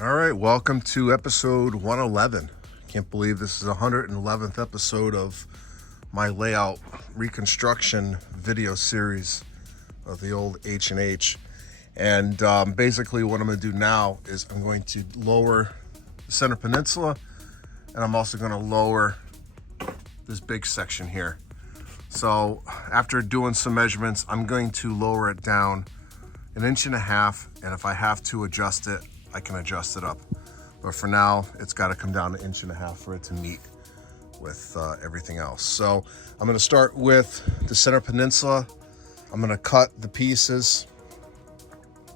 All right, welcome to episode 111. Can't believe this is the 111th episode of my layout reconstruction video series of the old H&H. And basically what I'm going to do now is I'm going to lower the center peninsula, and I'm also going to lower this big section here. So after doing some measurements, I'm going to lower it down 1.5 inches, and if I have to adjust it, I can adjust it up. But for now, it's got to come down 1.5 inches for it to meet with everything else. So I'm going to start with the center peninsula. I'm going to cut the pieces.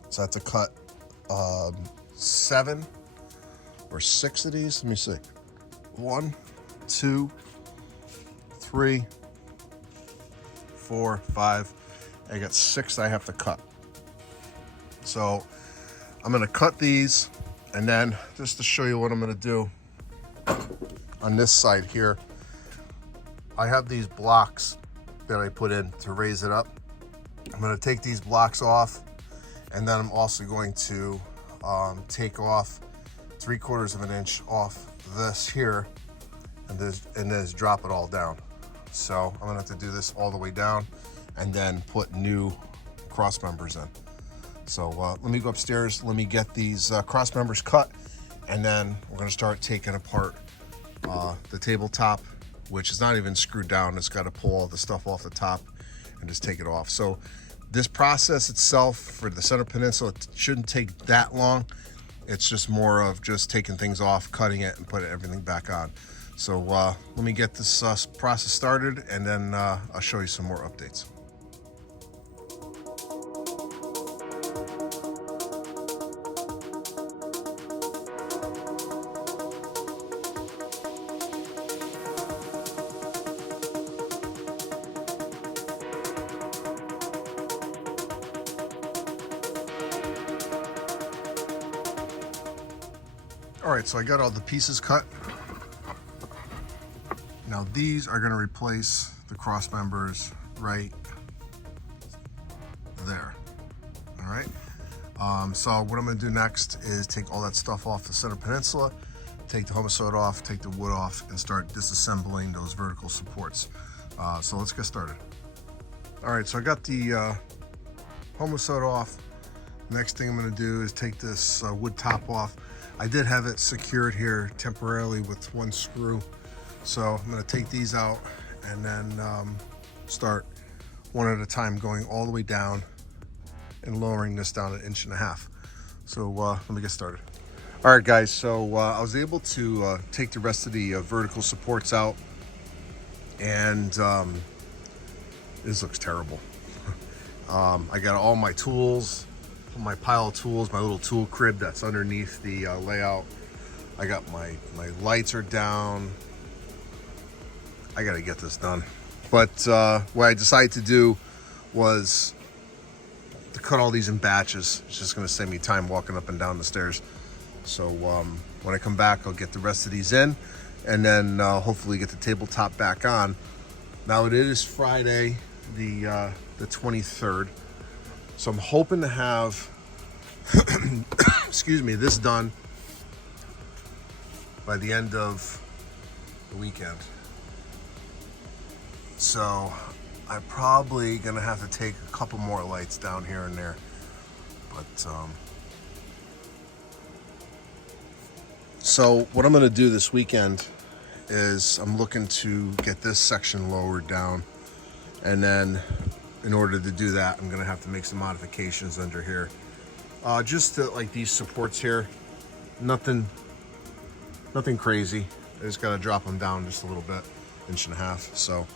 So I have to cut 7 or 6 of these. Let me see. 1, 2, 3, 4, 5. I got 6 I have to cut. So I'm going to cut these, and then just to show you what I'm going to do on this side here, I have these blocks that I put in to raise it up. I'm going to take these blocks off, and then I'm also going to take off 3/4 inch off this here, and just drop it all down. So I'm going to have to do this all the way down and then put new cross members in. So let me go upstairs, let me get these cross members cut, and then we're going to start taking apart the tabletop, which is not even screwed down. It's got to pull all the stuff off the top and just take it off. So this process itself for the center peninsula, it shouldn't take that long. It's just more of just taking things off, cutting it, and putting everything back on. So let me get this process started, and then I'll show you some more updates. All right, so I got all the pieces cut. Now these are going to replace the cross members right there. All right. So what I'm going to do next is take all that stuff off the center peninsula, take the homicide off, take the wood off, and start disassembling those vertical supports. So let's get started. All right, so I got the homicide off. Next thing I'm going to do is take this wood top off. I did have it secured here temporarily with 1 screw. So I'm going to take these out and then start one at a time, going all the way down and lowering this down 1.5 inches. So let me get started. All right, guys, so I was able to take the rest of the vertical supports out, and this looks terrible. I got all my tools, my pile of tools, my little tool crib that's underneath the layout. I got my lights are down. I got to get this done. But what I decided to do was to cut all these in batches. It's just going to save me time walking up and down the stairs. So when I come back, I'll get the rest of these in, and then hopefully get the tabletop back on. Now it is Friday, the 23rd. So I'm hoping to have, excuse me, this done by the end of the weekend. So I'm probably gonna have to take a couple more lights down here and there. But so what I'm gonna do this weekend is I'm looking to get this section lowered down, and then in order to do that, I'm gonna have to make some modifications under here. Just to, like, these supports here, nothing crazy. I just gotta drop them down just a little bit, 1.5 inches. So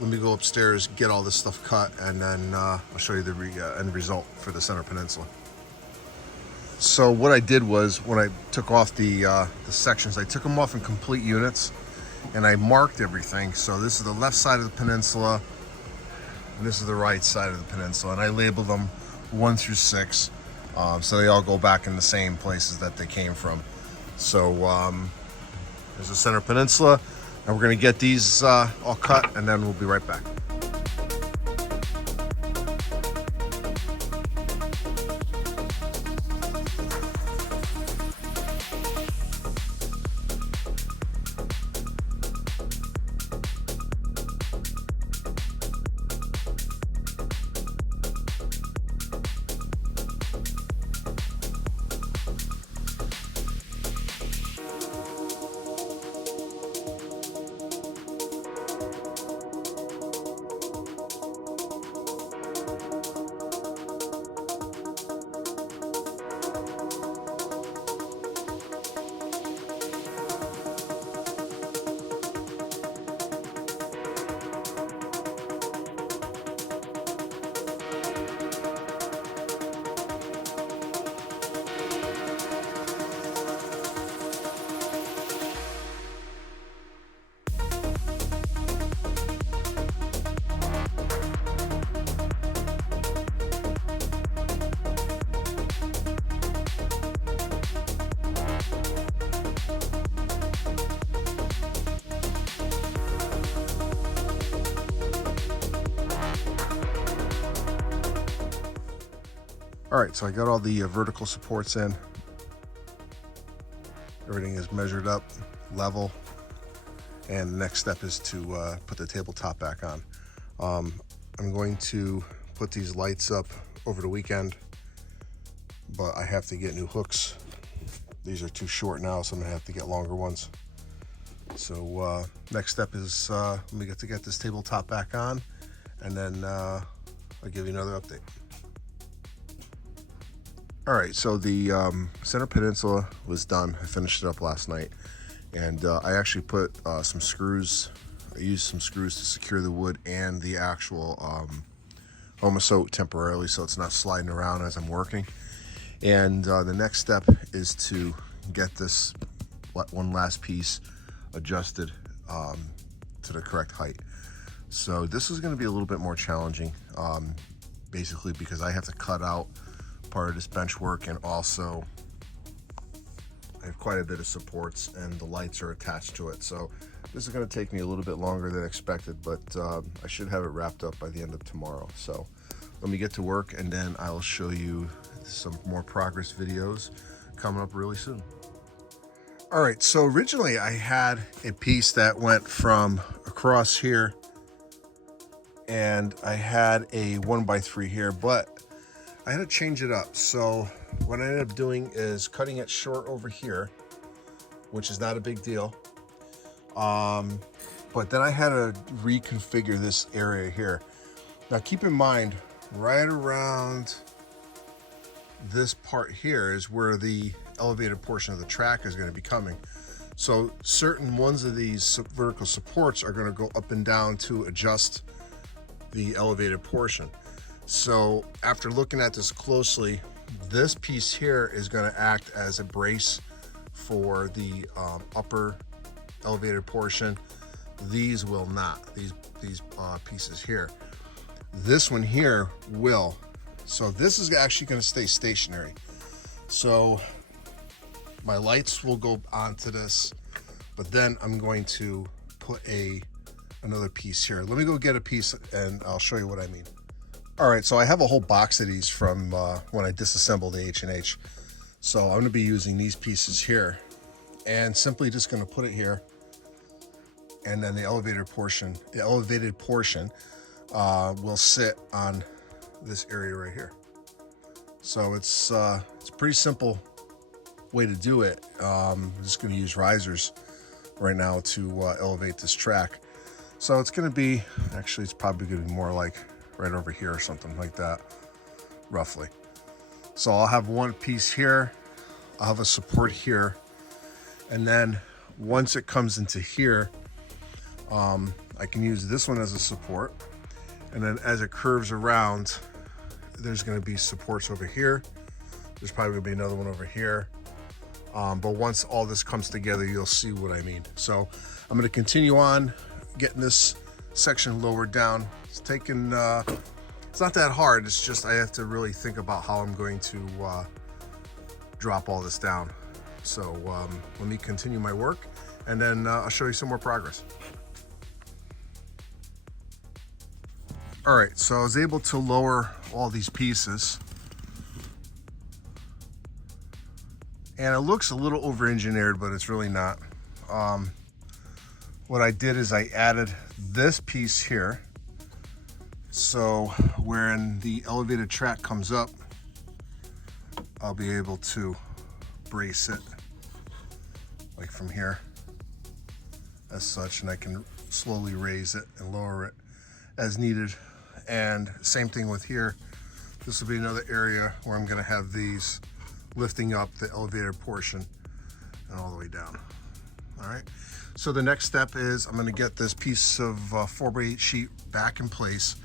let me go upstairs, get all this stuff cut, and then I'll show you the end result for the center peninsula. So what I did was, when I took off the sections, I took them off in complete units, and I marked everything. So this is the left side of the peninsula, and this is the right side of the peninsula, and I labeled them 1 through 6, so they all go back in the same places that they came from. So there's the center peninsula, and we're going to get these all cut, and then we'll be right back. All right, so I got all the vertical supports in. Everything is measured up, level, and the next step is to put the tabletop back on. I'm going to put these lights up over the weekend, but I have to get new hooks. These are too short now, so I'm gonna have to get longer ones. So next step is let me get this tabletop back on, and then I'll give you another update. All right, so the center peninsula was done. I finished it up last night, and I actually put some screws. I used some screws to secure the wood and the actual homosote temporarily, so it's not sliding around as I'm working. And the next step is to get this one last piece adjusted to the correct height. So this is going to be a little bit more challenging, basically because I have to cut out part of this bench work, and also I have quite a bit of supports and the lights are attached to it. So this is going to take me a little bit longer than expected, but I should have it wrapped up by the end of tomorrow. So let me get to work, and then I'll show you some more progress videos coming up really soon. All right, so originally I had a piece that went from across here, and I had a 1x3 here, but I had to change it up. So what I ended up doing is cutting it short over here, which is not a big deal. But then I had to reconfigure this area here. Now keep in mind, right around this part here is where the elevated portion of the track is going to be coming. So certain ones of these vertical supports are going to go up and down to adjust the elevated portion. So after looking at this closely, this piece here is going to act as a brace for the upper elevated portion. These will not, these pieces here. This one here will. So this is actually going to stay stationary. So my lights will go onto this, but then I'm going to put another piece here. Let me go get a piece and I'll show you what I mean. All right, so I have a whole box of these from when I disassembled the H&H. So I'm going to be using these pieces here, and simply just going to put it here, and then the elevated portion will sit on this area right here. So it's a pretty simple way to do it. I'm just going to use risers right now to elevate this track. So it's going to be, actually it's probably going to be more like right over here or something like that, roughly. So I'll have one piece here, I'll have a support here, and then once it comes into here, I can use this one as a support, and then as it curves around, there's going to be supports over here. There's probably going to be another one over here. But once all this comes together, you'll see what I mean. So I'm going to continue on getting this section lowered down. It's taking, it's not that hard. It's just I have to really think about how I'm going to drop all this down. So let me continue my work, and then I'll show you some more progress. All right, so I was able to lower all these pieces, and it looks a little over-engineered, but it's really not. What I did is I added this piece here, so when the elevated track comes up, I'll be able to brace it like from here as such, and I can slowly raise it and lower it as needed. And same thing with here. This will be another area where I'm going to have these lifting up the elevated portion and all the way down. All right, so the next step is I'm going to get this piece of 4x8 sheet back in place,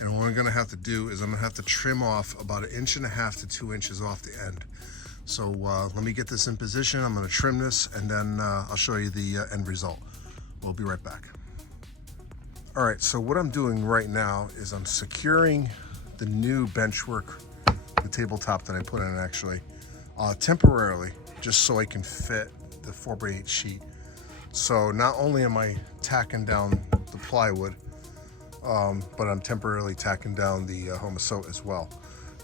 and what I'm going to have to do is I'm going to have to trim off about 1.5 inches to 2 inches off the end. So let me get this in position. I'm going to trim this, and then I'll show you the end result. We'll be right back. All right, so what I'm doing right now is I'm securing the new benchwork, the tabletop that I put in actually, temporarily, just so I can fit the 4x8 sheet. So not only am I tacking down the plywood, but I'm temporarily tacking down the homosote as well.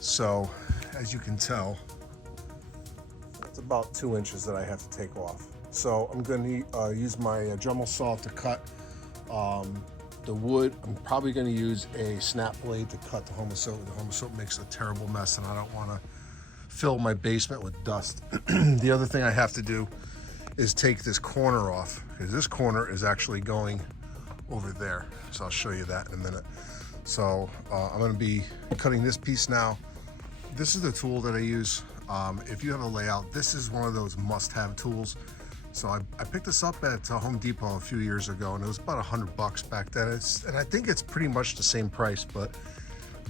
So as you can tell, it's about 2 inches that I have to take off. So I'm going to use my Dremel saw to cut the wood. I'm probably going to use a snap blade to cut the homosote. The homosote makes a terrible mess, and I don't want to fill my basement with dust. The other thing I have to do is take this corner off, because this corner is actually going over there. So I'll show you that in a minute. So I'm going to be cutting this piece now. This is the tool that I use. If you have a layout, this is one of those must-have tools. So I picked this up at Home Depot a few years ago, and it was about $100 back then. And I think it's pretty much the same price, but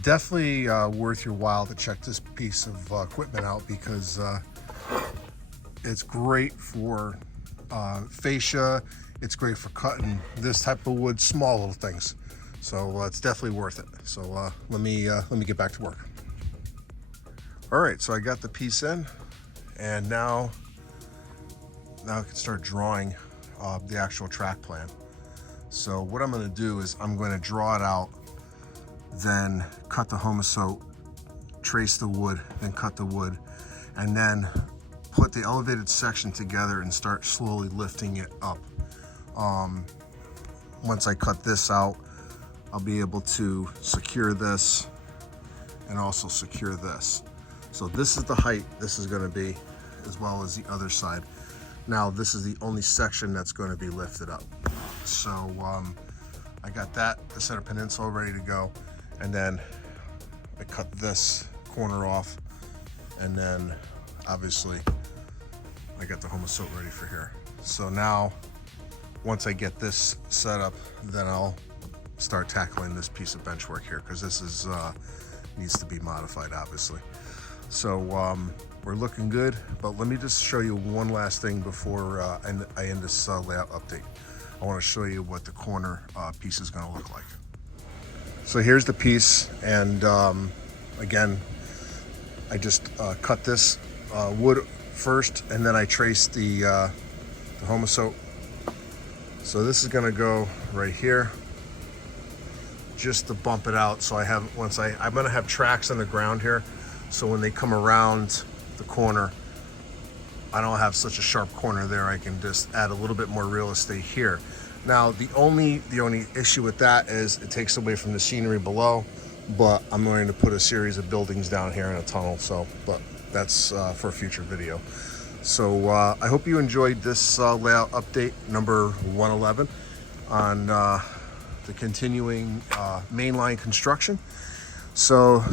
definitely worth your while to check this piece of equipment out, because it's great for fascia. It's great for cutting this type of wood, small little things. So it's definitely worth it. So let me get back to work. All right, so I got the piece in, and now I can start drawing the actual track plan. So what I'm going to do is I'm going to draw it out, then cut the homosote, trace the wood, then cut the wood, and then put the elevated section together and start slowly lifting it up. Once I cut this out, I'll be able to secure this and also secure this. So this is the height this is going to be, as well as the other side. Now this is the only section that's going to be lifted up. So I got the center peninsula ready to go, and then I cut this corner off, and then obviously I got the homosote ready for here. So now once I get this set up, then I'll start tackling this piece of bench work here, because this is needs to be modified, obviously. So we're looking good, but let me just show you one last thing before I end this layout update. I want to show you what the corner piece is going to look like. So here's the piece, and again, I just cut this wood first, and then I traced the homosote. So this is going to go right here, just to bump it out. So I have, I'm going to have tracks on the ground here, so when they come around the corner, I don't have such a sharp corner there. I can just add a little bit more real estate here. Now the only issue with that is it takes away from the scenery below, but I'm going to put a series of buildings down here in a tunnel. So, but that's for a future video. So I hope you enjoyed this layout update number 111 on the continuing mainline construction. So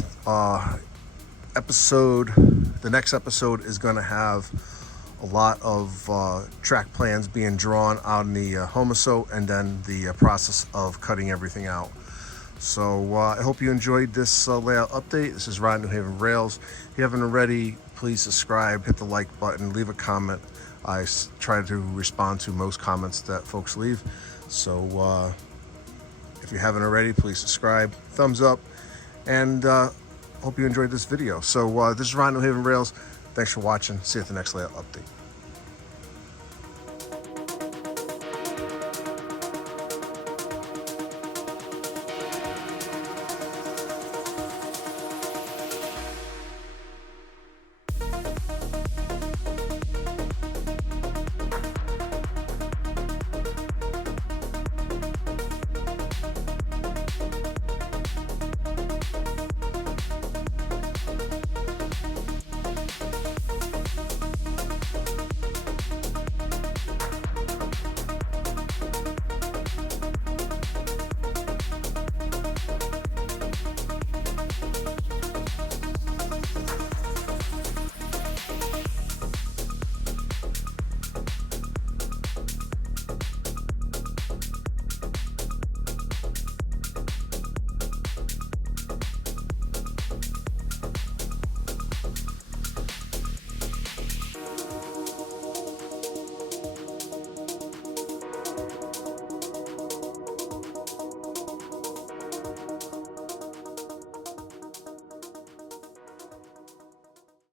the next episode is going to have a lot of track plans being drawn on the homosote, and then the process of cutting everything out. So I hope you enjoyed this layout update. This is Ron, New Haven Rails. If you haven't already, please subscribe, hit the like button, leave a comment. I try to respond to most comments that folks leave. So if you haven't already, please subscribe, thumbs up, and hope you enjoyed this video. So this is Ron, New Haven Rails. Thanks for watching. See you at the next layout update.